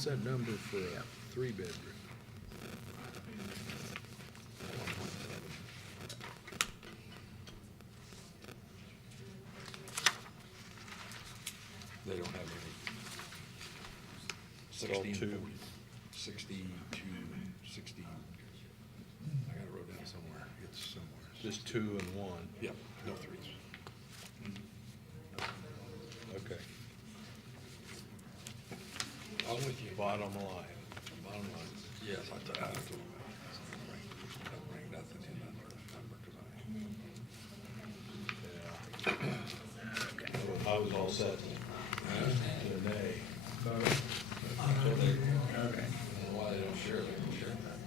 What's that number for a three-bedroom? They don't have any. It's all 16, two. 40, 62, 60. I got it wrote down somewhere. It's somewhere. Just two and one? Yep, no threes. Okay. I'm with you. Bottom line. Bottom line. Yes, I told him. Don't bring nothing in that number, because I was all set to nay. I don't know why they don't share, they don't share that.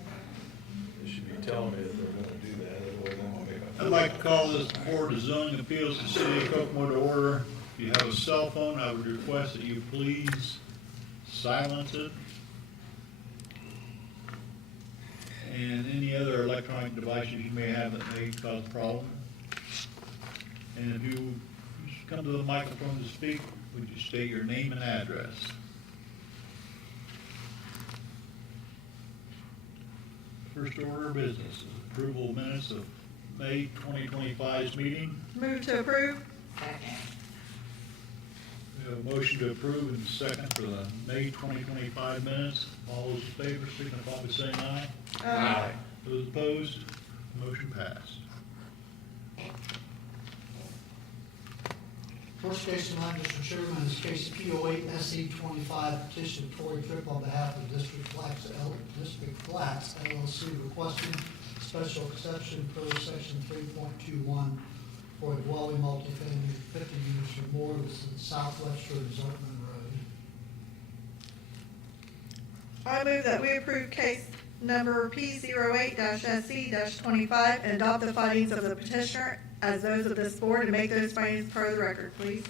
They should be telling me that they're gonna do that, otherwise I'm gonna make a. I'd like to call this Board of Zoning Appeals to City of Kokomo to order. If you have a cell phone, I would request that you please silence it. And any other electronic devices you may have that may cause a problem. And if you come to the microphone to speak, would you state your name and address? First order of business is approval of minutes of May 2025's meeting. Move to approve. We have a motion to approve and second for the May 2025 minutes. All those in favor, signify by saying aye. Aye. Those opposed, motion passed. First case tonight, Mr. Chairman, is case P08 SE 25 petition of Tory Tripp on behalf of District Flats LLC requesting special exception per section 3.21 for a dwelling multifamily 50 units or more. This is southwestern Zoutman Road. I move that we approve case number P08-SC-25 and adopt the findings of the petitioner as those of this board and make those findings part of the record, please.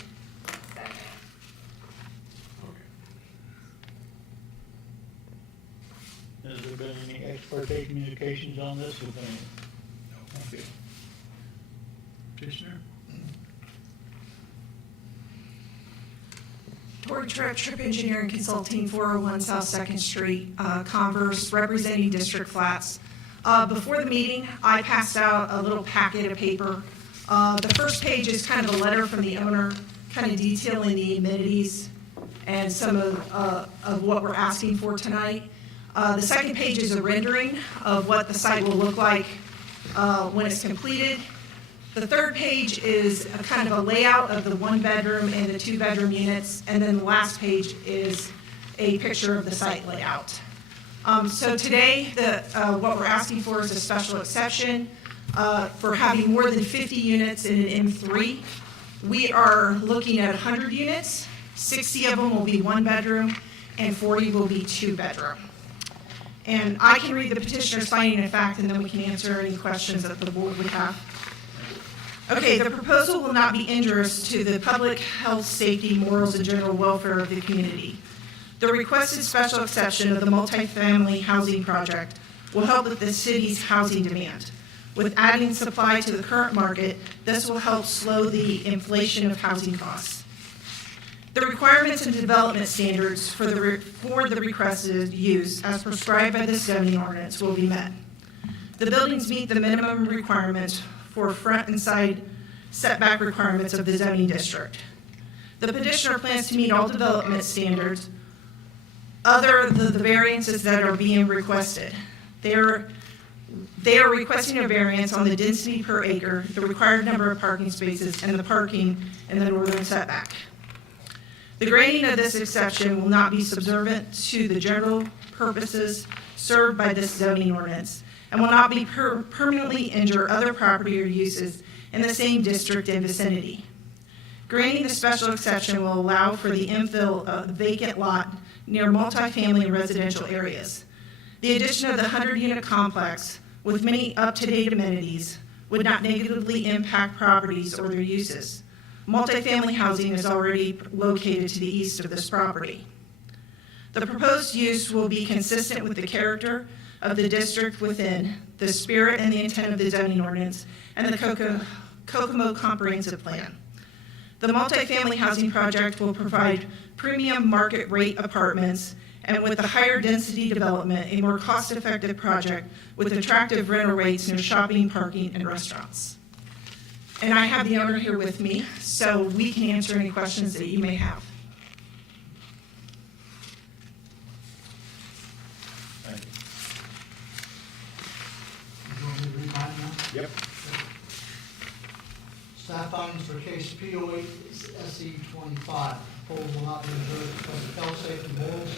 Has there been any ex parte communications on this with any? No. Okay. Petitioner? Tori Tripp, Tripp Engineering Consulting, 401 South Second Street, Converse, representing District Flats. Before the meeting, I passed out a little packet of paper. The first page is kind of a letter from the owner, kind of detailing the amenities and some of what we're asking for tonight. The second page is a rendering of what the site will look like when it's completed. The third page is a kind of a layout of the one-bedroom and the two-bedroom units, and then the last page is a picture of the site layout. So today, what we're asking for is a special exception for having more than 50 units in an M3. We are looking at 100 units, 60 of them will be one-bedroom, and 40 will be two-bedroom. And I can read the petitioner's finding of fact, and then we can answer any questions that the board would have. Okay, the proposal will not be injurious to the public health, safety, morals, and general welfare of the community. The requested special exception of the multifamily housing project will help with the city's housing demand. With adding supply to the current market, this will help slow the inflation of housing costs. The requirements and development standards for the requested use as prescribed by the zoning ordinance will be met. The buildings meet the minimum requirements for front and side setback requirements of the zoning district. The petitioner plans to meet all development standards other than the variances that are being requested. They are requesting a variance on the density per acre, the required number of parking spaces, and the parking in the northern setback. The granting of this exception will not be subservient to the general purposes served by this zoning ordinance and will not be permanently injure other property or uses in the same district and vicinity. Granting the special exception will allow for the infill of the vacant lot near multifamily residential areas. The addition of the 100-unit complex with many up-to-date amenities would not negatively impact properties or their uses. Multifamily housing is already located to the east of this property. The proposed use will be consistent with the character of the district within the spirit and the intent of the zoning ordinance and the Kokomo Comprehensive Plan. The multifamily housing project will provide premium market rate apartments and with a higher density development, a more cost-effective project with attractive rental rates near shopping, parking, and restaurants. And I have the owner here with me, so we can answer any questions that you may have. Thank you. You want me to read mine now? Yep. Staff findings for case P08 SE 25. Proposal will not be reserved because of health, safety, morals,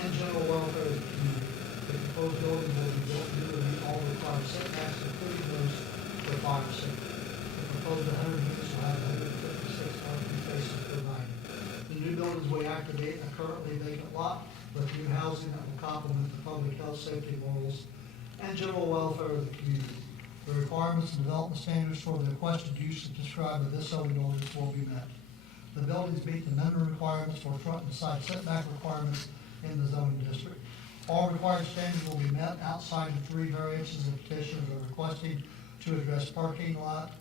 and general welfare of the community. The proposed building will be built new and meet all required setbacks, including those for fire safety. The proposed 100 units will have 156 parking spaces per 90. The new buildings will activate a currently vacant lot with new housing that will complement the public health, safety, morals, and general welfare of the community. The requirements and development standards for the requested use as described in this zoning ordinance will be met. The buildings meet the minimum requirements for front and side setback requirements in the zoning district. All required standards will be met outside the 3 variances the petitioners are requesting to address parking lot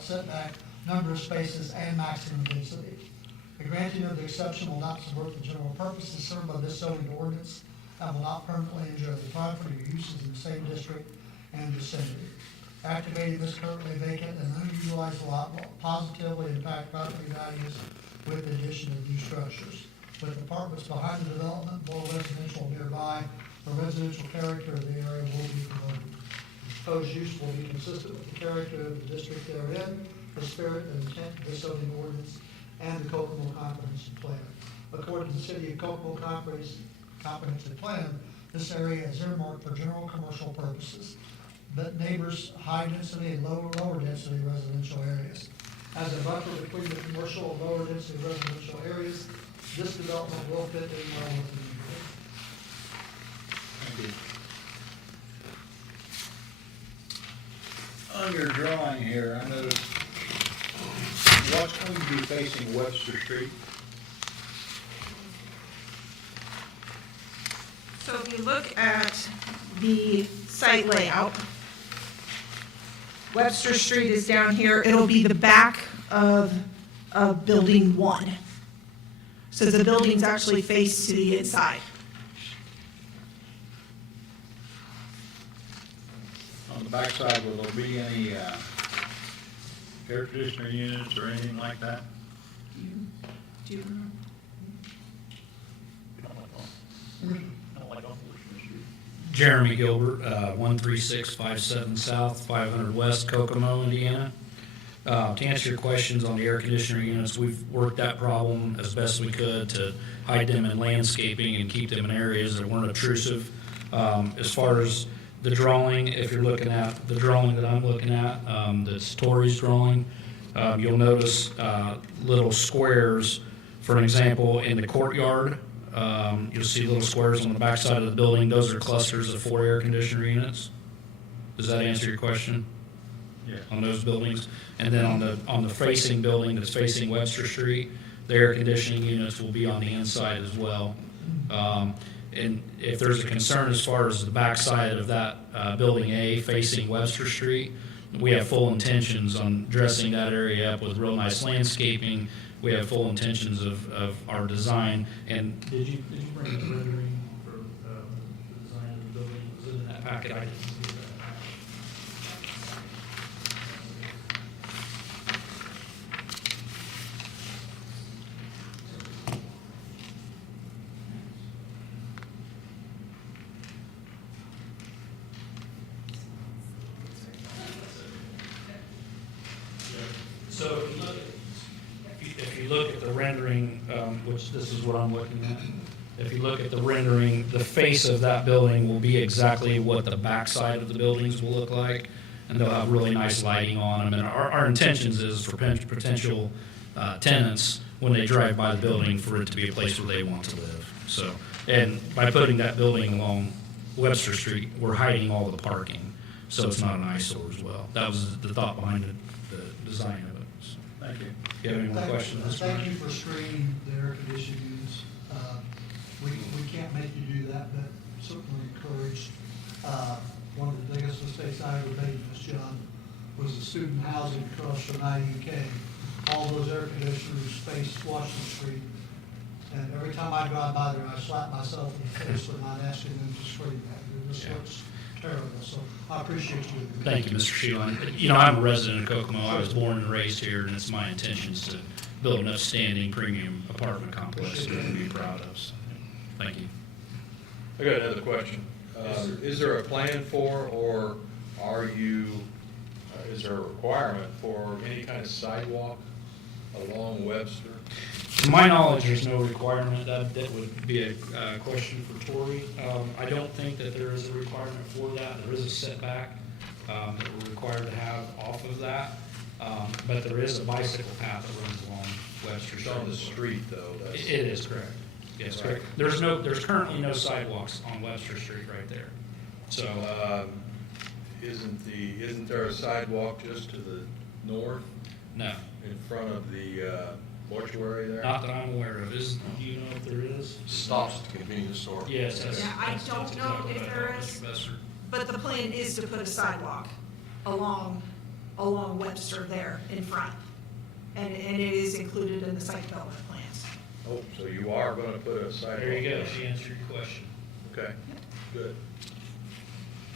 setback, number of spaces, and maximum density. The granting of the exception will not subvert the general purposes served by this zoning ordinance and will not permanently injure the property or uses in the same district and vicinity. Activating this currently vacant and underutilized lot will positively impact property values with the addition of new structures. With apartments behind the development, more residential nearby, the residential character of the area will be promoted. Proposed use will be consistent with the character of the district therein, the spirit and intent of this zoning ordinance, and the Kokomo Comprehensive Plan. According to the City of Kokomo Comprehensive Plan, this area is earmarked for general commercial purposes, but neighbors high density and lower density residential areas. As a buffer between the commercial and lower density residential areas, this development will fit in well with the neighborhood. Thank you. On your drawing here, I noticed what's going to be facing Webster Street? So if you look at the site layout, Webster Street is down here. It'll be the back of Building 1. So the buildings actually face to the inside. On the backside, will there be any air conditioner units or anything like that? Do you Jeremy Gilbert, 13657 South, 500 West, Kokomo, Indiana. To answer your questions on the air conditioner units, we've worked that problem as best we could to hide them in landscaping and keep them in areas that weren't obtrusive. As far as the drawing, if you're looking at the drawing that I'm looking at, that's Tori's drawing, you'll notice little squares. For an example, in the courtyard, you'll see little squares on the backside of the building. Those are clusters of 4 air conditioner units. Does that answer your question? Yeah. On those buildings? And then on the facing building that's facing Webster Street, the air conditioning units will be on the inside as well. And if there's a concern as far as the backside of that Building A facing Webster Street, we have full intentions on dressing that area up with real nice landscaping. We have full intentions of our design. And did you bring the rendering for the design of the building? Was it in that packet? I didn't see that. So if you look at the rendering, which this is what I'm looking at, if you look at the rendering, the face of that building will be exactly what the backside of the buildings will look like, and they'll have really nice lighting on them. And our intentions is for potential tenants, when they drive by the building, for it to be a place where they want to live. So, and by putting that building along Webster Street, we're hiding all the parking, so it's not an eyesore as well. That was the thought behind the design of it. So, Thank you. do you have any more questions? Thank you for screening the air conditioning units. We can't make you do that, but certainly encouraged. One of the biggest mistakes I ever made in this job was the student housing across from IUK. All those air conditioners faced Washington Street. And every time I drive by there, I slap myself in the face for not asking them to screen that. It just looks terrible, so I appreciate you. Thank you, Mr. Sheehan. You know, I'm a resident of Kokomo. I was born and raised here, and it's my intentions to build an upstanding premium apartment complex that we'll be proud of. So, thank you. I got another question. Is there a plan for, or are you, is there a requirement for any kind of sidewalk along Webster? To my knowledge, there's no requirement. That would be a question for Tori. I don't think that there is a requirement for that. There is a setback that we're required to have off of that. But there is a bicycle path that runs along Webster It's Street. on the street, though. It is correct. Yes, correct. There's currently no sidewalks on Webster Street right there. So, Isn't there a sidewalk just to the north no, in front of the mortuary there? not that I'm aware of. Do you know if there is? Stops at the convenience store. Yes, that's. Yeah, I that's don't know exactly if what I there thought, is. Mr. Besser. But the plan is to put a sidewalk along Webster there in front. And it is included in the site development plans. Oh, so you are gonna put a sidewalk? There you go. there. She answered your question. Okay, good.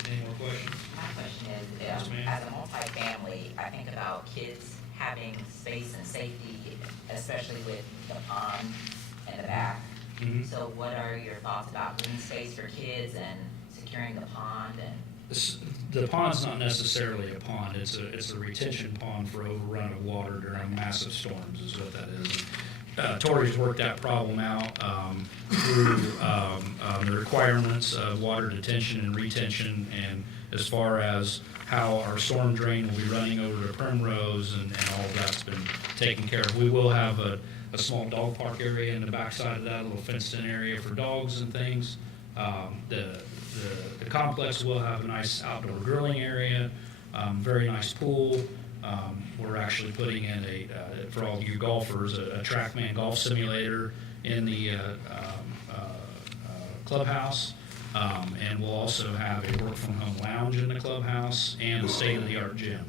Any more questions? My question is, Yes, ma'am. as a multifamily, I think about kids having space and safety, especially with the pond in the back. Mhm. So what are your thoughts about green space for kids and securing the pond and? The pond's not necessarily a pond. It's a retention pond for overrun of water during massive storms is what that is. Tori's worked that problem out through the requirements of water detention and retention, and as far as how our storm drain will be running over to Primrose and all of that's been taken care of. We will have a small dog park area in the backside of that, a little fenced-in area for dogs and things. The complex will have a nice outdoor grilling area, very nice pool. We're actually putting in for all you golfers, a TrackMan golf simulator in the clubhouse. And we'll also have a work-from-home lounge in the clubhouse and a state-of-the-art gym.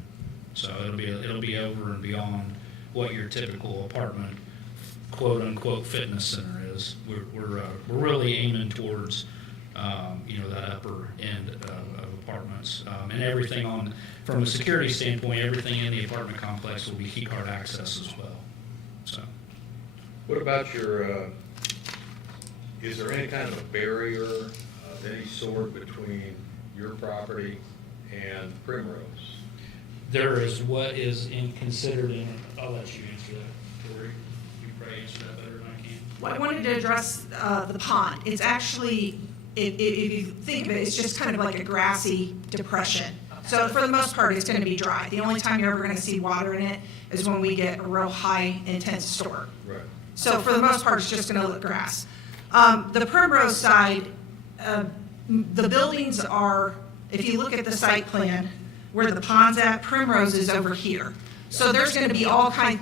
So it'll be over and beyond what your typical apartment quote-unquote fitness center is. We're really aiming towards that upper end of apartments. And everything from a security standpoint, everything in the apartment complex will be key card access as well. So, What about is there any kind of a barrier of any sort between your property and Primrose? there is what is considered in, I'll let you answer that, Tori. You probably answer that better than I can. Well, I wanted to address the pond. It's actually, if you think of it, it's just kind of like a grassy depression. So for the most part, it's going to be dry. The only time you're ever going to see water in it is when we get a real high, intense storm. Right. So for the most part, it's just going to look grass. The Primrose side, the buildings are, if you look at the site plan, where the pond's at, Primrose is over here. So there's going to be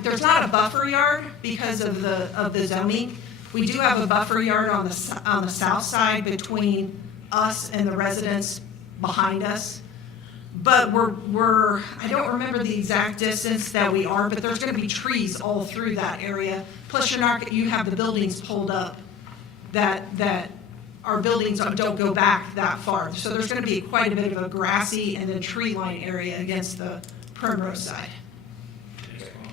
there's not a buffer yard because of the zoning. We do have a buffer yard on the south side between us and the residents behind us. But I don't remember the exact distance that we are, but there's going to be trees all through that area. Plus, you have the buildings pulled up that our buildings don't go back that far. So there's going to be quite a bit of a grassy and then tree line area against the Primrose side. It's probably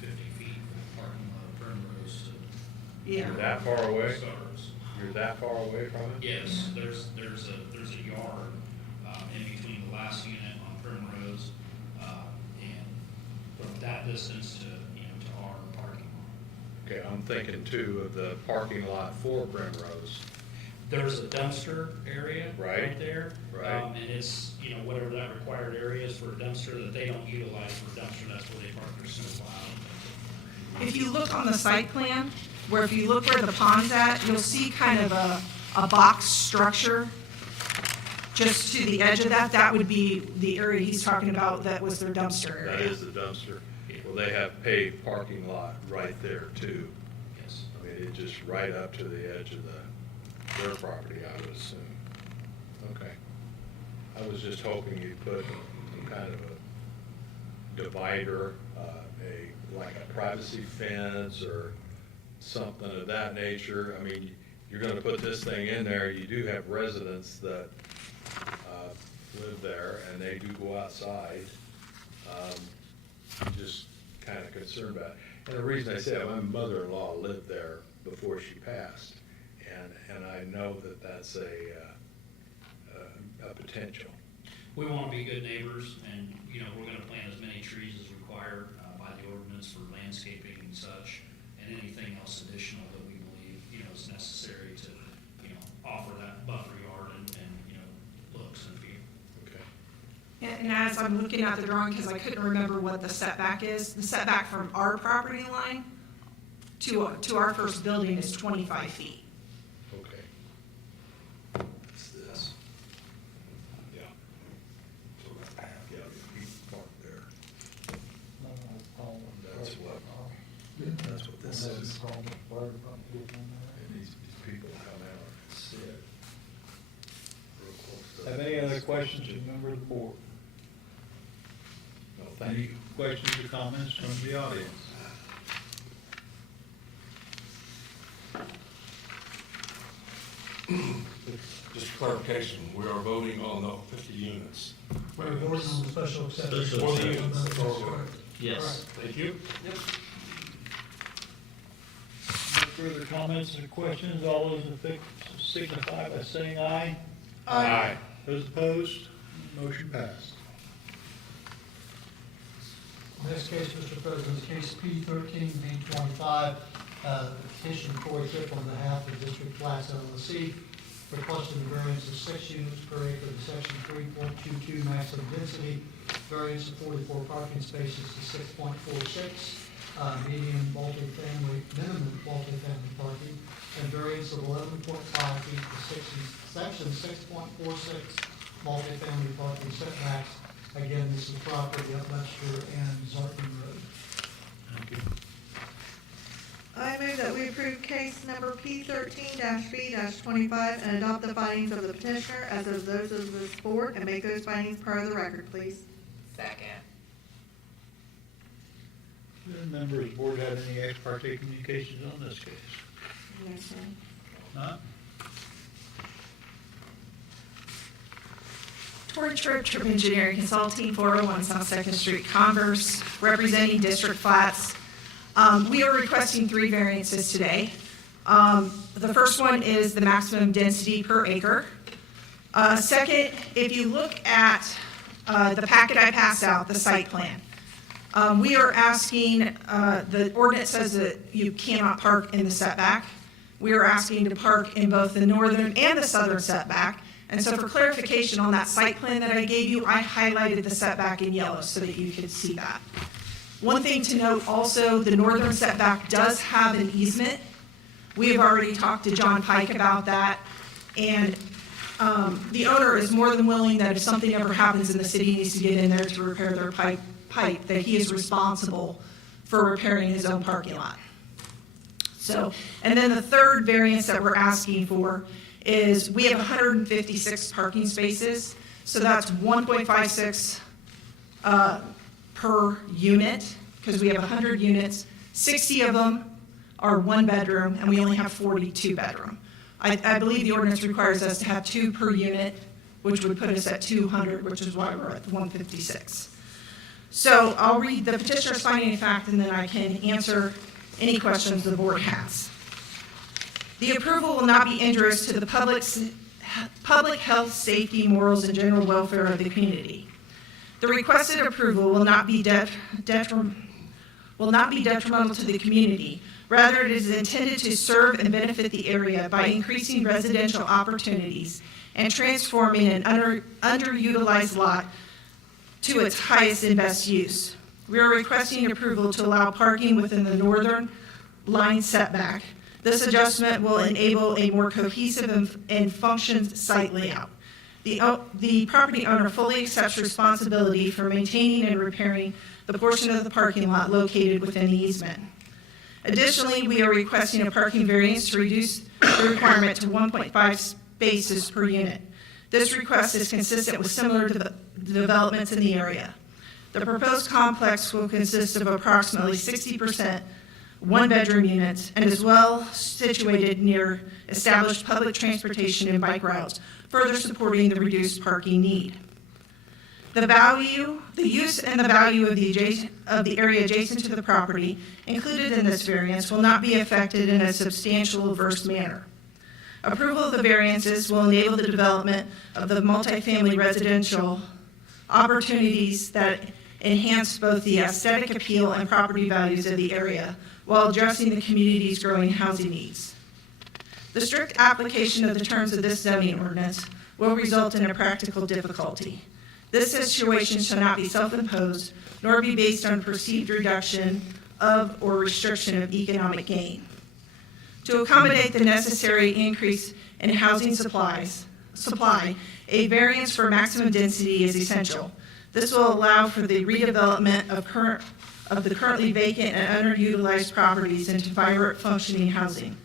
150 feet from the parking lot of Primrose to Yeah. You're that far away? Stars. You're that far away from it? Yes, there's a yard in between the last unit on Primrose, and from that distance to our parking lot. Okay, I'm thinking too of the parking lot for Primrose. There's a dumpster area Right. right there. Right. And it's, whatever that required area is for a dumpster that they don't utilize for a dumpster, that's where they park their snowplow. If you look on the site plan, if you look where the pond's at, you'll see kind of a box structure just to the edge of that. That would be the area he's talking about that was their dumpster That area. is the dumpster. Well, they have paved parking lot right there too. Yes. I mean, it's just right up to the edge of their property, I would assume. Okay. I was just hoping you'd put some kind of a divider, like a privacy fence or something of that nature. I mean, you're gonna put this thing in there, you do have residents that live there, and they do go outside. I'm just kind of concerned about it. And the reason I say that, my mother-in-law lived there before she passed, and I know that that's a potential. We want to be good neighbors, and, you know, we're gonna plant as many trees as required by the ordinance for landscaping and such, and anything else additional that we believe, you know, is necessary to, you know, offer that buffer yard and, you know, looks and feel. Okay. And as I'm looking at the drawing, because I couldn't remember what the setback is, the setback from our property line to our first building is 25 feet. Okay. It's this. Yeah. So that path, yeah, you park there. That's what this is. And these people come out and sit real close to. Have any other questions from members of the board? No, thank Any you. questions or comments from the audience? Just clarification, we are voting on the 50 units. We're voting on the special exception. Special For the units, that's all we're Correct. Yes. Thank you. No further comments or questions? All those in favor signify by saying aye. Aye. Those opposed, motion passed. Next case, Mr. President, is case P 13-25, petition Corey Tripp on behalf of District Flats LLC, requesting a variance of 6 units per acre to section 3.22 maximum density, variance of 44 parking spaces to 6.46, medium multifamily, minimum multifamily parking, and variance of 11.5 feet to section 6.46 multifamily parking setbacks. Again, this is property up Lester and Zarkin Road. Thank you. I move that we approve case number P 13-B-25 and adopt the findings of the petitioner as of those of this board and make those findings part of the record, please. Second. Do the members of the board have any ex parte communications on this case? No, sir. Not? Tori Tripp, Tripp Engineering Consulting, 401 South Second Street, Converse, representing District Flats. We are requesting 3 variances today. The first one is the maximum density per acre. Second, if you look at the packet I passed out, the site plan, we are asking, the ordinance says that you cannot park in the setback. We are asking to park in both the northern and the southern setback. And so for clarification on that site plan that I gave you, I highlighted the setback in yellow so that you could see that. One thing to note also, the northern setback does have an easement. We have already talked to John Pike about that. And the owner is more than willing that if something ever happens and the city needs to get in there to repair their pipe, that he is responsible for repairing his own parking lot. So, and then the third variance that we're asking for is we have 156 parking spaces, so that's 1.56 per unit, because we have 100 units. 60 of them are 1 bedroom, and we only have 42 bedroom. I believe the ordinance requires us to have 2 per unit, which would put us at 200, which is why we're at the 156. So I'll read the petitioner's finding of fact, and then I can answer any questions the board has. The approval will not be injurious to the public health, safety, morals, and general welfare of the community. The requested approval will not be detrimental to the community. Rather, it is intended to serve and benefit the area by increasing residential opportunities and transforming an underutilized lot to its highest and best use. We are requesting approval to allow parking within the northern line setback. This adjustment will enable a more cohesive and functioned site layout. The property owner fully accepts responsibility for maintaining and repairing the portion of the parking lot located within the easement. Additionally, we are requesting a parking variance to reduce the requirement to 1.5 spaces per unit. This request is consistent with similar developments in the area. The proposed complex will consist of approximately 60% one-bedroom units, and is well situated near established public transportation and bike routes, further supporting the reduced parking need. The use and the value of the area adjacent to the property included in this variance will not be affected in a substantial adverse manner. Approval of the variances will enable the development of the multifamily residential opportunities that enhance both the aesthetic appeal and property values of the area while addressing the community's growing housing needs. The strict application of the terms of this zoning ordinance will result in a practical difficulty. This situation shall not be self-imposed, nor be based on perceived reduction of or restriction of economic gain. To accommodate the necessary increase in housing supply, a variance for maximum density is essential. This will allow for the redevelopment of the currently vacant and underutilized properties into vibrant functioning housing.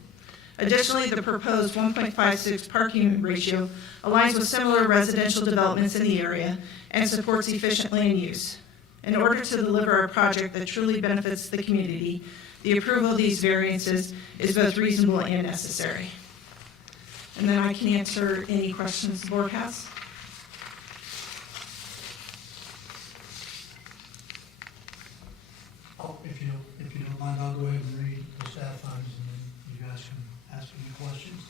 Additionally, the proposed 1.56 parking ratio aligns with similar residential developments in the area and supports efficient land use. In order to deliver a project that truly benefits the community, the approval of these variances is both reasonable and necessary. And then I can answer any questions the board has. Oh, if you don't mind, I'll go ahead and read the staff findings, and then you guys can ask any questions.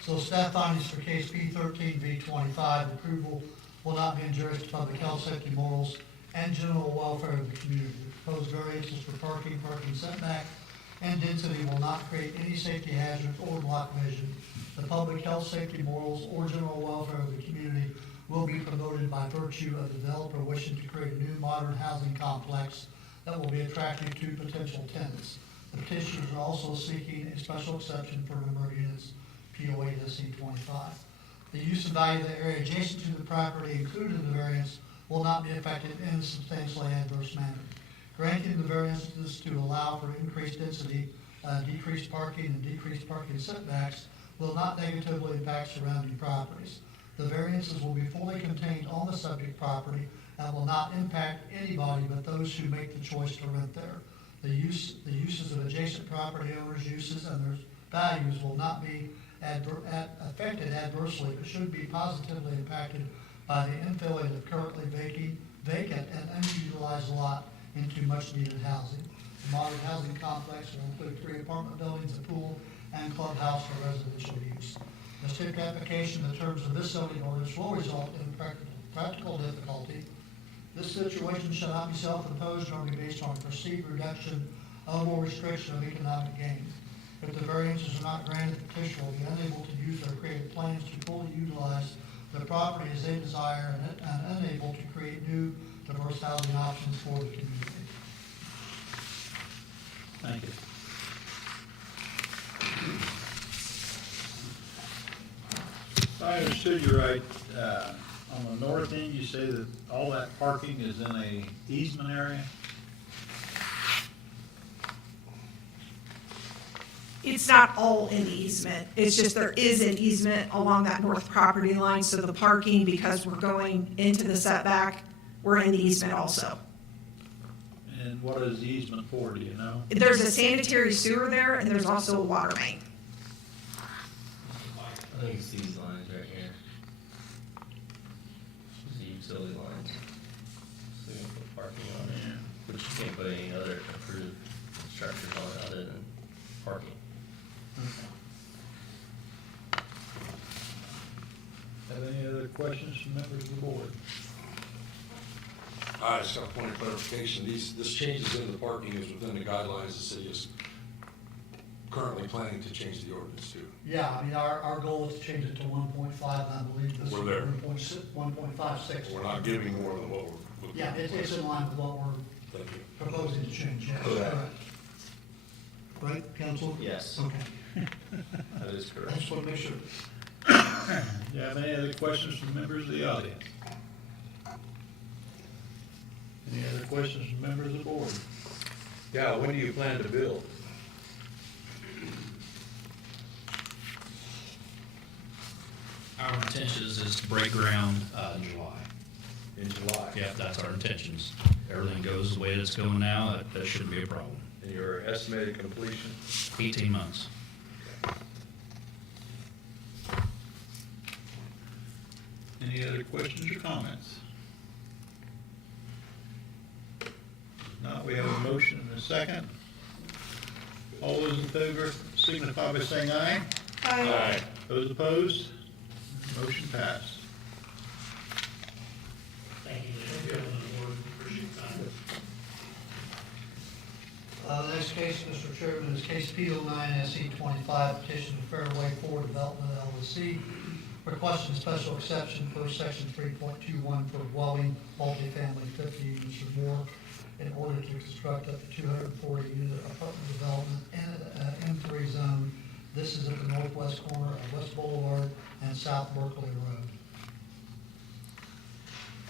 So staff findings for case P 13V25, approval will not be injurious to public health, safety, morals, and general welfare of the community. The proposed variances for parking setback, and density will not create any safety hazards or block vision. The public health, safety, morals, or general welfare of the community will be promoted by virtue of the developer wishing to create a new modern housing complex that will be attractive to potential tenants. The petitioners are also seeking a special exception for number of units, PO8 SC 25. The use and value of the area adjacent to the property included in the variance will not be affected in a substantially adverse manner. Granting the variances to allow for increased density, decreased parking, and decreased parking setbacks will not negatively impact surrounding properties. The variances will be fully contained on the subject property and will not impact anybody but those who make the choice to rent there. The uses of adjacent property owners' uses and their values will not be affected adversely, but should be positively impacted by the infilling of currently vacant and unutilized lot into much-needed housing. The modern housing complex will include 3 apartment buildings, a pool, and clubhouse for residential use. The strict application of the terms of this zoning ordinance will result in practical difficulty. This situation shall not be self-imposed nor be based on perceived reduction of or restriction of economic gain. If the variances are not granted, the petitioner will be unable to use their creative plans to fully utilize the property as they desire and unable to create new diverse housing options for the community. Thank you. If I understood you right, on the north end, you say that all that parking is in a easement area? It's not all in the easement. It's just there is an easement along that north property line, so the parking, because we're going into the setback, we're in the easement also. And what is the easement for, do you know? There's a sanitary sewer there, and there's also a water main. I think it's these lines right here. The utility lines. So you can put parking on it, Yeah. which you can't put any other approved structures on it other than parking. Have any other questions from members of the board? I just got a point of clarification. This changes in the parking is within the guidelines the city is currently planning to change the ordinance to. Yeah, I mean, our goal is to change it to 1.5, and I believe this is We're there. 1.56. We're not giving more than what we're. Yeah, it's in line with what we're Thank you. proposing to change, yes. Correct. Right, counsel? Yes, Okay, that is I correct. just want to make sure. Do you have any other questions from members of the audience? Any other questions from members of the board? Yeah, when do you plan to build? Our intentions is to break ground in July. In July? Yeah, that's our intentions. Everything goes the way it's going now, that shouldn't be a problem. In And your estimated completion? 18 months. Any other questions or comments? If not, we have a motion and a second. All those in favor signify by saying aye. Aye. Those opposed? Motion passed. The next case, Mr. Chairman, is case P09 SE 25, petition of Fairway Forward Development LLC, requesting special exception per section 3.21 for dwelling multifamily 50 units or more in order to construct up to 240 unit apartment development in an M3 zone. This is at the northwest corner of West Boulevard and South Berkeley Road.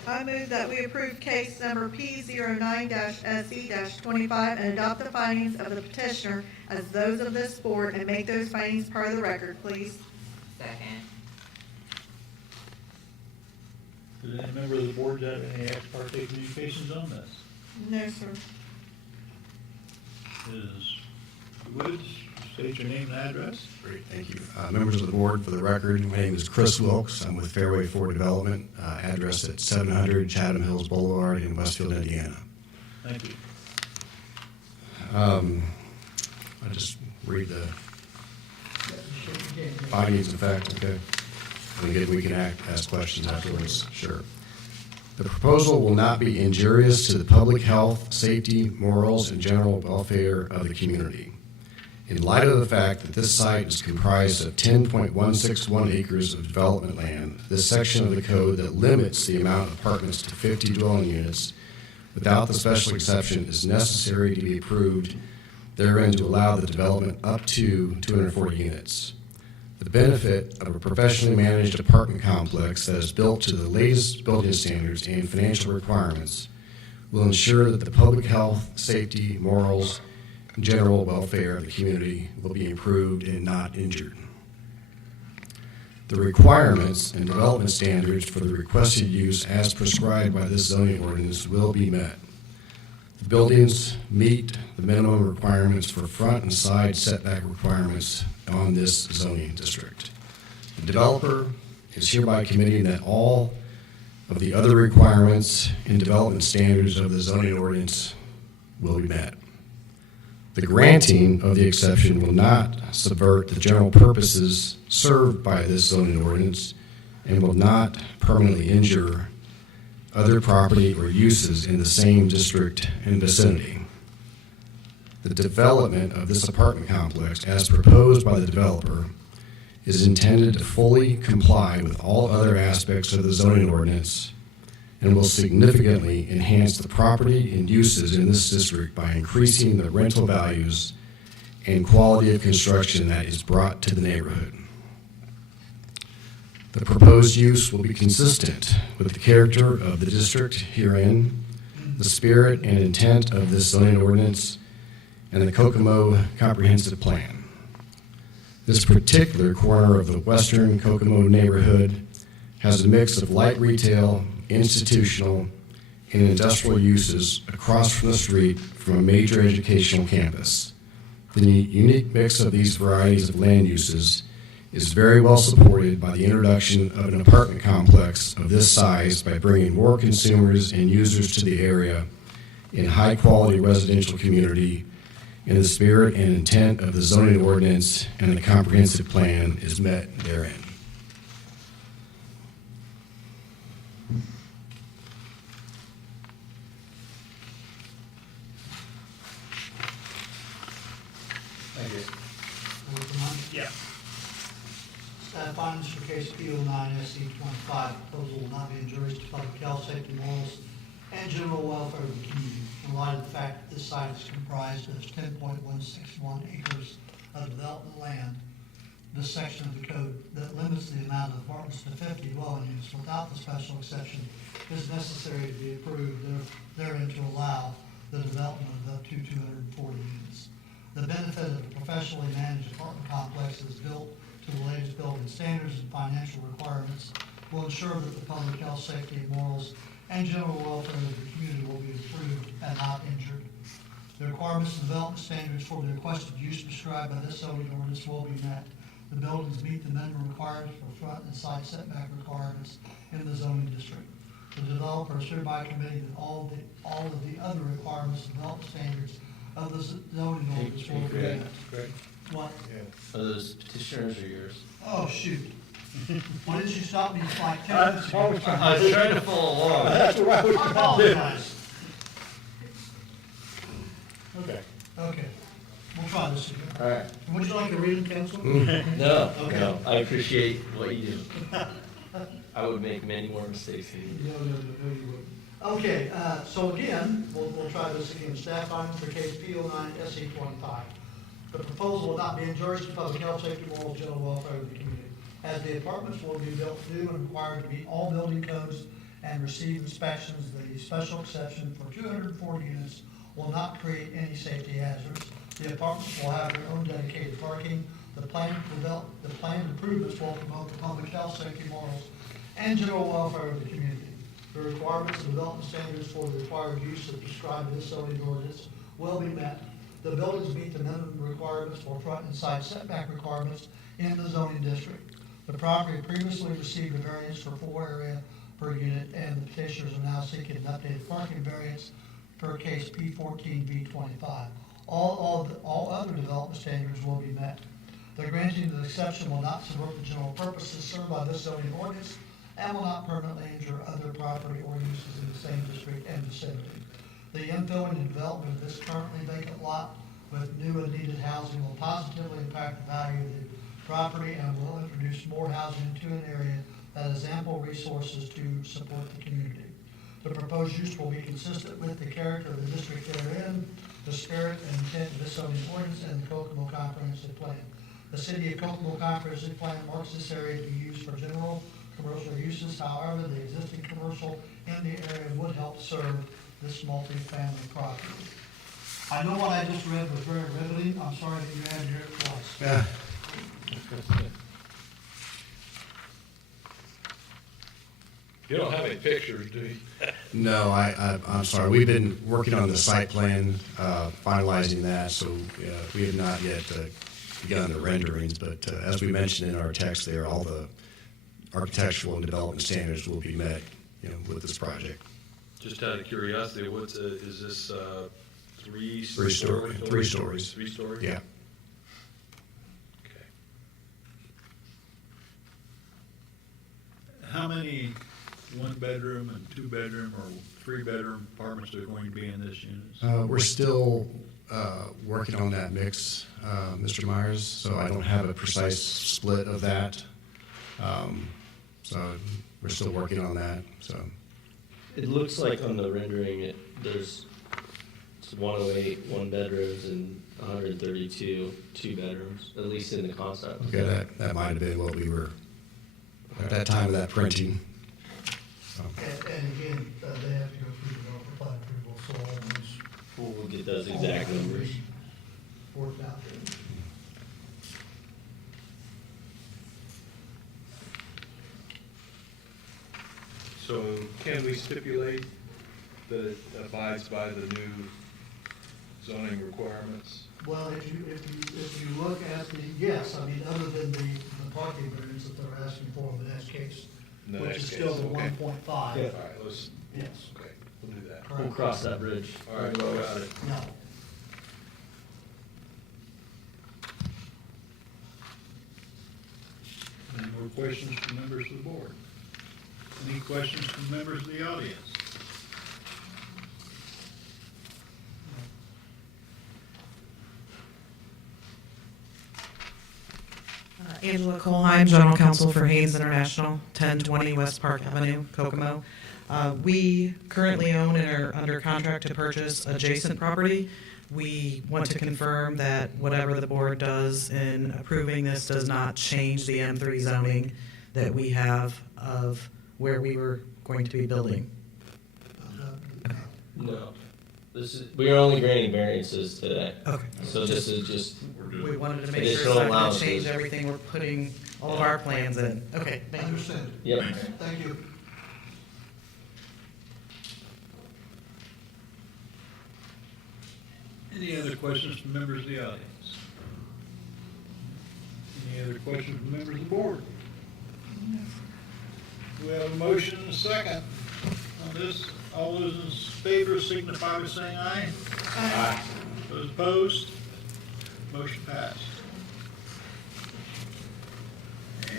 I move that we approve case number P09-SE-25 and adopt the findings of the petitioner as those of this board and make those findings part of the record, please. Second. Does any member of the board have any ex parte communications on this? No, sir. Ms. Woods, state your name and address. Great, thank you. Members of the board, for the record, my name is Chris Wilkes. I'm with Fairway Forward Development, address at 700 Chatham Hills Boulevard in Westfield, Indiana. Thank you. I'll just read the findings of fact, okay? And again, we can ask questions afterwards, sure. The proposal will not be injurious to the public health, safety, morals, and general welfare of the community. In light of the fact that this site is comprised of 10.161 acres of development land, this section of the code that limits the amount of apartments to 50 dwelling units without the special exception is necessary to be approved therein to allow the development up to 240 units. The benefit of a professionally managed apartment complex that is built to the latest building standards and financial requirements will ensure that the public health, safety, morals, and general welfare of the community will be improved and not injured. The requirements and development standards for the requested use as prescribed by this zoning ordinance will be met. The buildings meet the minimum requirements for front and side setback requirements on this zoning district. The developer is hereby committing that all of the other requirements and development standards of the zoning ordinance will be met. The granting of the exception will not subvert the general purposes served by this zoning ordinance and will not permanently injure other property or uses in the same district and vicinity. The development of this apartment complex, as proposed by the developer, is intended to fully comply with all other aspects of the zoning ordinance and will significantly enhance the property and uses in this district by increasing the rental values and quality of construction that is brought to the neighborhood. The proposed use will be consistent with the character of the district herein, the spirit and intent of this zoning ordinance, and the Kokomo Comprehensive Plan. This particular corner of the western Kokomo neighborhood has a mix of light retail, institutional, and industrial uses across from the street from a major educational campus. The unique mix of these varieties of land uses is very well supported by the introduction of an apartment complex of this size by bringing more consumers and users to the area in a high-quality residential community in the spirit and intent of the zoning ordinance and the comprehensive plan is met therein. Thank you. Yeah. Staff findings for case P09 SE 25, proposal will not be injurious to public health, safety, morals, and general welfare of the community. In light of the fact that this site is comprised of 10.161 acres of development land, this section of the code that limits the amount of apartments to 50 dwelling units without the special exception is necessary to be approved therein to allow the development of up to 240 units. The benefit of the professionally managed apartment complex is built to the latest building standards and financial requirements will ensure that the public health, safety, morals, and general welfare of the community will be improved and not injured. The requirements and development standards for the requested use prescribed by this zoning ordinance will be met. The buildings meet the minimum requirements for front and side setback requirements in the zoning district. The developer is hereby committing that all of the other requirements and development standards of the zoning ordinance will be met. What? Are those petitioners or yours? Oh, shoot. Why didn't you stop me like 10 minutes ago? I was trying to follow along. That's what I was I apologize. Okay. Okay, we'll try this again. All right. Would you like a reading, counsel? No, Okay. no, I appreciate what you do. I would make many more mistakes than you do. No, you wouldn't. Okay, so again, we'll try this again. Staff findings for case P09 SC 25. The proposal will not be injurious to public health, safety, morals, general welfare of the community, as the apartments will be built new and required to meet all building codes and receive inspections. The special exception for 240 units will not create any safety hazards. The apartments will have their own dedicated parking. The planned improvements will promote the public health, safety, morals, and general welfare of the community. The requirements and development standards for the required use of prescribed in this zoning ordinance will be met. The buildings meet the minimum requirements for front and side setback requirements in the zoning district. The property previously received a variance for floor area per unit, and the petitioners are now seeking an updated parking variance per case P14B25. All other development standards will be met. The granting of the exception will not subvert the general purposes served by this zoning ordinance and will not permanently injure other property or uses in the same district and vicinity. The infilling and development of this currently vacant lot with new and needed housing will positively impact the value of the property and will introduce more housing into an area that has ample resources to support the community. The proposed use will be consistent with the character of the district therein, the spirit and intent of this zoning ordinance, and the Kokomo Comprehensive Plan. The City of Kokomo Comprehensive Plan marks this area to be used for general commercial uses. However, the existing commercial in the area would help serve this multi-family property. I know what I just read was very riveting. I'm sorry that you had to hear it twice. Yeah. You don't have any pictures, do you? No, I'm sorry. We've been working on the site plan, finalizing that, so we have not yet begun the renderings, but as we mentioned in our text there, all the architectural and development standards will be met, with this project. Just out of curiosity, is this three Three stories. Three stories? Yeah. Okay. How many one-bedroom and two-bedroom or three-bedroom apartments are going to be in this unit? We're still working on that mix, Mr. Myers, so I don't have a precise split of that. So we're still working on that, so. It looks like on the rendering, there's 108 one-bedrooms and 132 two-bedrooms, at least in the concept. Okay, that might have been what we were, at that time of that printing. So, And again, they have to go through developer plan approval, so all these. We'll get those exact numbers. Worked out there. So can we stipulate that it abides by the new zoning requirements? Well, if you look at yes, I mean, other than the parking variance that they're asking for in the next case, In the which next is still case, the okay. 1.5. Yeah. All right, let's, Yes. okay, we'll do that. We'll Correct. cross that bridge. All right, well, got it. No. Any more questions from members of the board? Any questions from members of the audience? Angela Colheim, General Counsel for Haynes International, 1020 West Park Avenue, Kokomo. We currently own and are under contract to purchase adjacent property. We want to confirm that whatever the board does in approving this does not change the M3 zoning that we have of where we were going to be building. No. We are only granting variances today. Okay. So this is just, We wanted to make sure it's Additional not going to allowances. change everything we're putting all of our plans in. Okay, thank you. Understood. yep. Thank you. Any other questions from members of the audience? Any other questions from members of the board? We have a motion and a second on this. All those in favor signify by saying aye. Aye. Those opposed? Motion passed.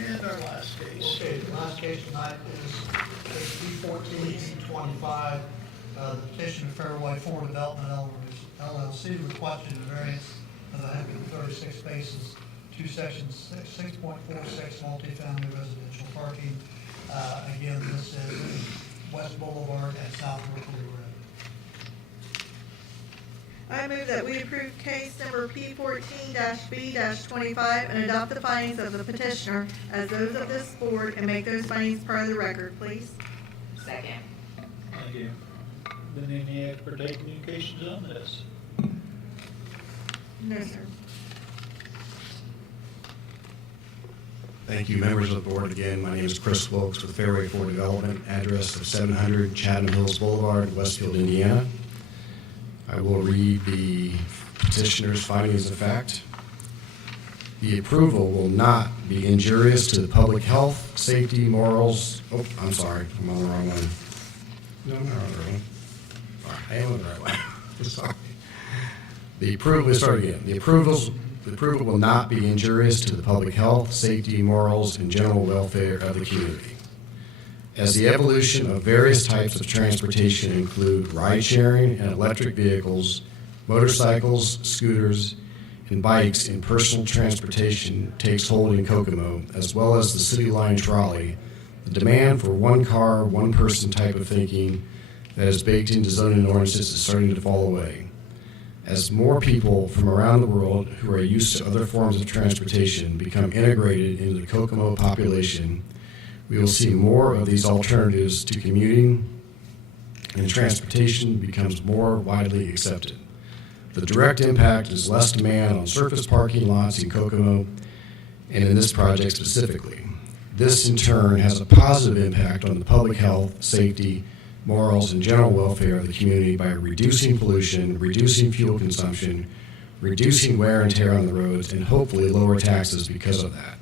And our last case. Okay, the last case tonight is case B14-25. The petition of Fairway Ford Development LLC requesting a variance of 136 spaces to section 6.46 multifamily residential parking. Again, this is West Boulevard and South Berkeley Road. I move that we approve case number P14-B-25 and adopt the findings of the petitioner as those of this board and make those findings part of the record, please. Second. Thank you. Been any expert communications on this? No, sir. Thank you, members of the board. Again, my name is Chris Wilkes with Fairway Ford Development, address of 700 Chatham Hills Boulevard, Westfield, Indiana. I will read the petitioner's findings of fact. The approval will not be injurious to the public health, safety, morals. Oh, I'm sorry, I'm on the wrong one. No, I'm not on the right one. I am on the right one. Sorry. The approval, let's start again. The approval will not be injurious to the public health, safety, morals, and general welfare of the community. As the evolution of various types of transportation include ride-sharing and electric vehicles, motorcycles, scooters, and bikes in personal transportation takes hold in Kokomo, as well as the City Line trolley, the demand for one-car, one-person type of thinking that is baked into zoning ordinances is starting to fall away. As more people from around the world who are used to other forms of transportation become integrated into the Kokomo population, we will see more of these alternatives to commuting, and transportation becomes more widely accepted. The direct impact is less demand on surface parking lots in Kokomo, and in this project specifically. This, in turn, has a positive impact on the public health, safety, morals, and general welfare of the community by reducing pollution, reducing fuel consumption, reducing wear and tear on the roads, and hopefully lower taxes because of that.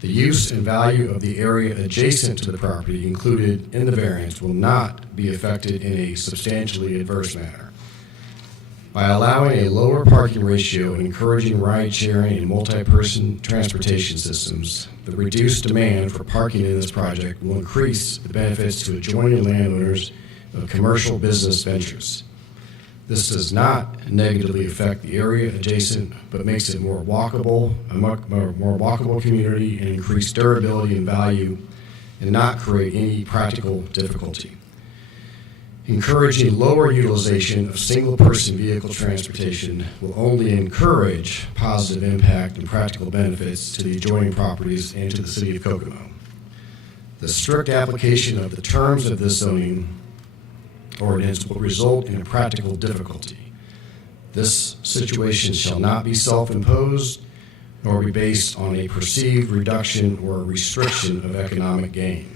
The use and value of the area adjacent to the property included in the variance will not be affected in a substantially adverse manner. By allowing a lower parking ratio and encouraging ride-sharing and multi-person transportation systems, the reduced demand for parking in this project will increase the benefits to adjoining landowners of commercial business ventures. This does not negatively affect the area adjacent, but makes it more walkable, a more walkable community, and increase durability and value, and not create any practical difficulty. Encouraging lower utilization of single-person vehicle transportation will only encourage positive impact and practical benefits to the adjoining properties and to the city of Kokomo. The strict application of the terms of this zoning ordinance will result in a practical difficulty. This situation shall not be self-imposed nor be based on a perceived reduction or restriction of economic gain.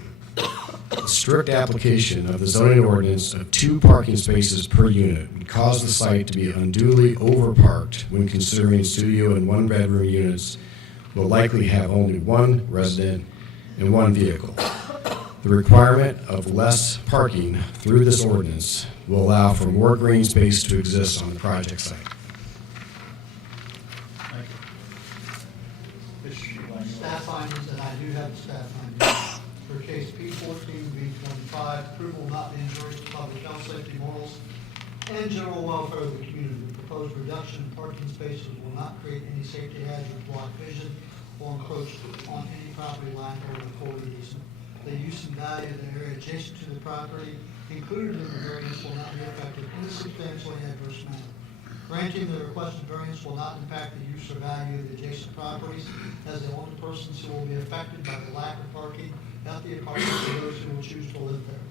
The strict application of the zoning ordinance of 2 parking spaces per unit would cause the site to be unduly overparked when considering studio and 1-bedroom units will likely have only 1 resident and 1 vehicle. The requirement of less parking through this ordinance will allow for more green space to exist on the project site. Thank you. Staff findings, and I do have the staff findings. For case P14-B25, approval will not be injurious to public health, safety, morals, and general welfare of the community. The proposed reduction in parking spaces will not create any safety hazard, block vision, or encroach on any property line or recorded easement. The use and value of the area adjacent to the property included in the variance will not be affected in a substantially adverse manner. Granting the requested variance will not impact the use or value of the adjacent properties, as the only persons who will be affected by the lack of parking at the apartments are those who will choose to live there.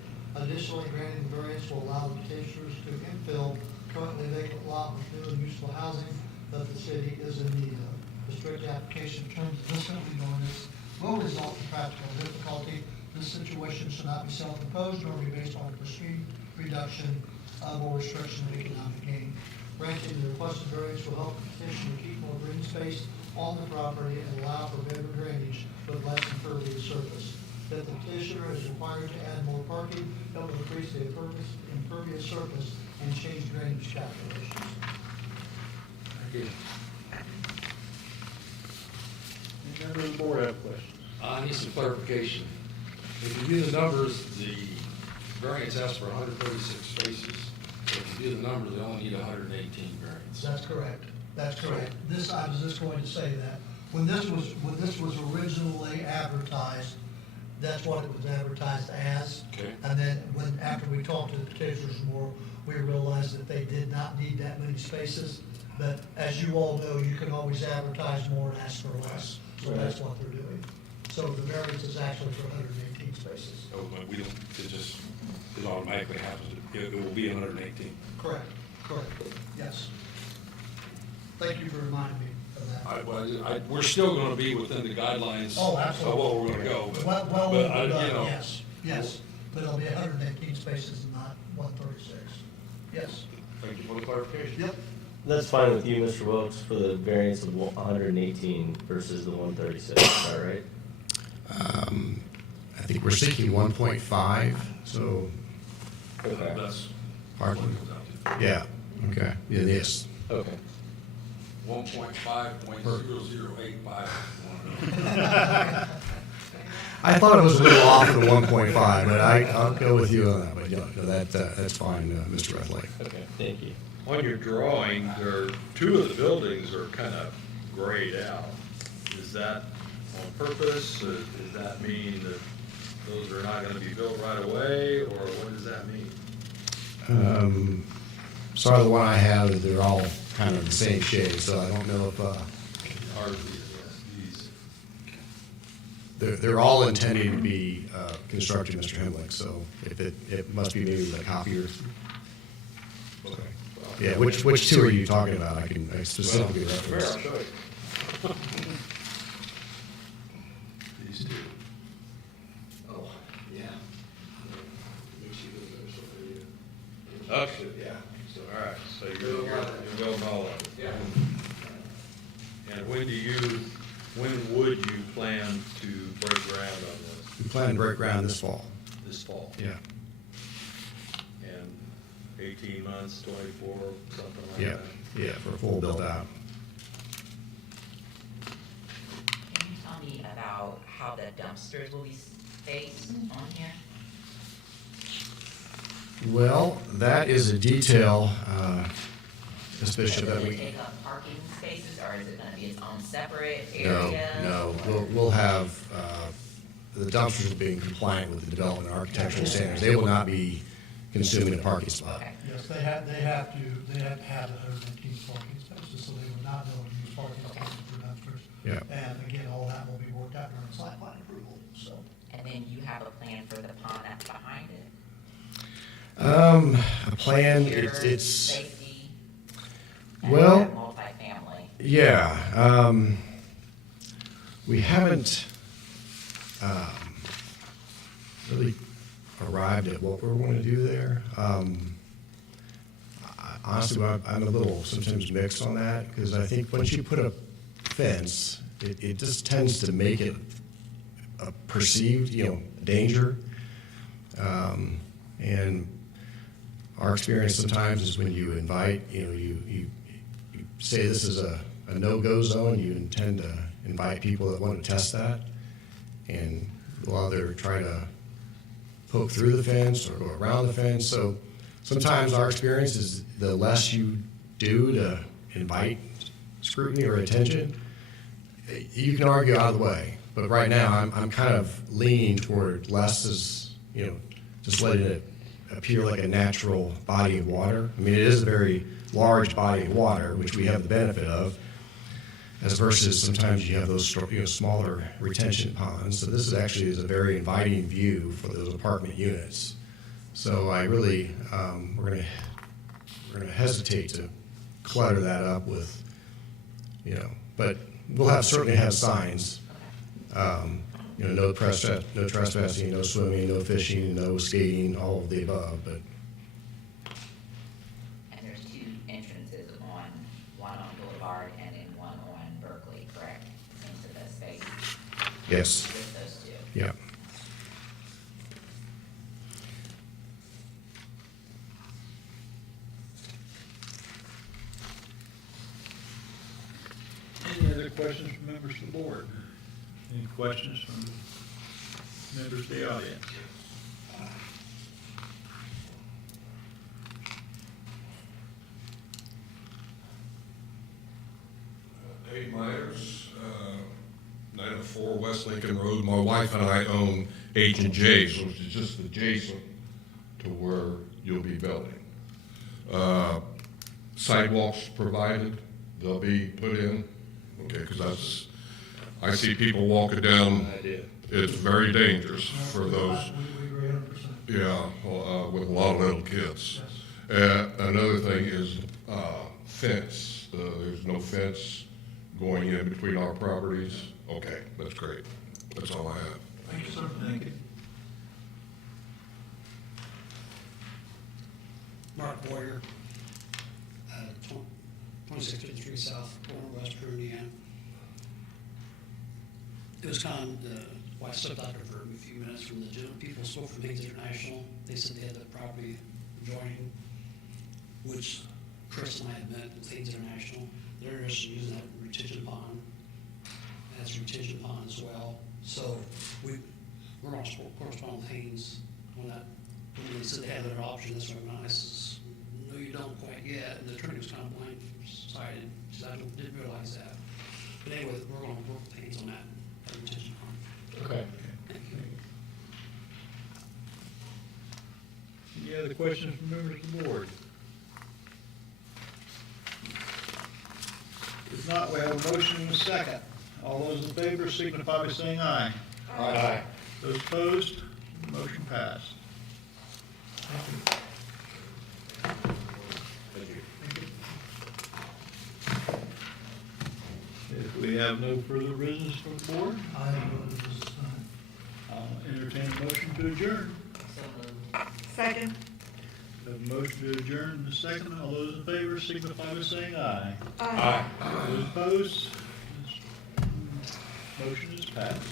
Additionally, granting the variance will allow the petitioners to infill currently vacant lot with new and useful housing that the city is in need of. The strict application of terms of this zoning ordinance will result in practical difficulty. This situation should not be self-imposed nor be based on perceived reduction or restriction of economic gain. Granting the requested variance will help the petitioner keep more green space on the property and allow for better drainage with less impervious surface. That the petitioner is required to add more parking, that will increase the impervious surface and change drainage calculations. Thank you. Any member of the board have questions? I need some clarification. If you do the numbers, the variance asks for 136 spaces. If you do the numbers, they only need 118 variance. That's correct. That's correct. This, I was just going to say that. When this was originally advertised, that's what it was advertised as. Okay. And then after we talked to the petitioners more, we realized that they did not need that many spaces. But as you all know, you can always advertise more and ask for less. So that's what they're doing. So the variance is actually for 118 spaces. Oh, but we don't, it automatically happens. It will be 118. Correct, yes. Thank you for reminding me of that. We're still gonna be within the guidelines Oh, of absolutely. what we're gonna go. but- Well but overdone, you know, yes, but it'll be 118 spaces and not 136. Yes. Thank you for the clarification. Yep. That's fine with you, Mr. Wilkes, for the variance of 118 versus the 136, is that right? I think we're seeking 1.5, so Okay. That's parking, yeah, okay, it is. Okay. 1.5.0085. I thought it was a little off at 1.5, but I'll go with you on that, but yeah, no, that's fine, Mr. Redlake. Okay, thank you. On your drawing, two of the buildings are kind of grayed out. Is that on purpose? Does that mean that those are not going to be built right away, or what does that mean? Sorry, the one I have, they're all kind of the same shade, so I don't know if, Are these? they're all intended to be constructed, Mr. Hemlick, so if it must be maybe a copy or. Okay. Yeah, which two are you talking about? I specifically Well, reference. I'll show you. These two. Oh, yeah. Okay, yeah. So, all right, so you're building all of it. Yeah. And when would you plan to break ground on We plan to break ground this fall. this fall? Yeah, And 18 months, 24, something like yeah, that? yeah, for a full build out. Can you tell me about how the dumpsters will be spaced on here? Well, that is a detail, Ms. Bishop, that Will it we, take up parking spaces, or is it gonna be its own separate no, area? no, we'll have, the dumpsters will be compliant with the development and architectural standards. They will not be consuming a parking spot. Okay. Yes, they have to have 118 parking spaces, so they would not be able to use parking spaces for dumpsters. Yeah. And again, all that will be worked out during site plan approval, so. And then you have a plan for the pond that's behind it? A plan, Secure, it's, Safety? And well- that multifamily? yeah, we haven't, really arrived at what we're going to do there. Honestly, I'm a little sometimes mixed on that, because I think once you put a fence, it just tends to make it a perceived, danger. And our experience sometimes is when you invite, you say this is a no-go zone, you intend to invite people that want to test that, and while they're trying to poke through the fence or go around the fence. So sometimes our experience is the less you do to invite scrutiny or attention, you can argue out of the way. But right now, I'm kind of leaning toward less as, just letting it appear like a natural body of water. I mean, it is a very large body of water, which we have the benefit of, as versus sometimes you have those smaller retention ponds. So this is a very inviting view for those apartment units. So I really, we're gonna hesitate to clutter that up with, but we'll certainly have signs. No trespassing, no swimming, no fishing, no skating, all of the above, but And there's two entrances Boulevard and then one on Berkeley, correct? Into the space, Yes, just those two. yeah. Any other questions from members of the board? Any questions from members of the audience? Dave Myers, 904 West Lincoln Road. My wife and I own H&J's, which is just adjacent to where you'll be building. Sidewalks provided, they'll be put in, okay, because I see people walking down. It's very dangerous for those, We agree 100%. yeah, with a lot of little kids. Another thing is fence. There's no fence going in between our properties. Okay, that's great. That's all I have. Thank you, sir. Thank you. Mark Boyer, 2653 South, Corner West, Indiana. It was kind of why I stepped out there for a few minutes from the gentleman. People spoke from Haynes International. They said they had the property adjoining, which Chris and I had met with Haynes International. They're interested in using that retention pond as a retention pond as well. So we're on correspondence with Haynes on that. When they said they had another option, that's what I says, no, you don't quite yet. And the attorney was kind of blindsided, because I didn't realize that. But anyway, we're going to work with Haynes on that retention pond. Okay. Any other questions from members of the board? If not, we have a motion and a second. All those in favor signify by saying aye. Aye. Those opposed, motion passed. If we have no further business for the board, I have no business tonight. I'll entertain a motion to adjourn. So moved. Second. We have a motion to adjourn in a second. All those in favor signify by saying aye. Aye. Those opposed, motion is passed.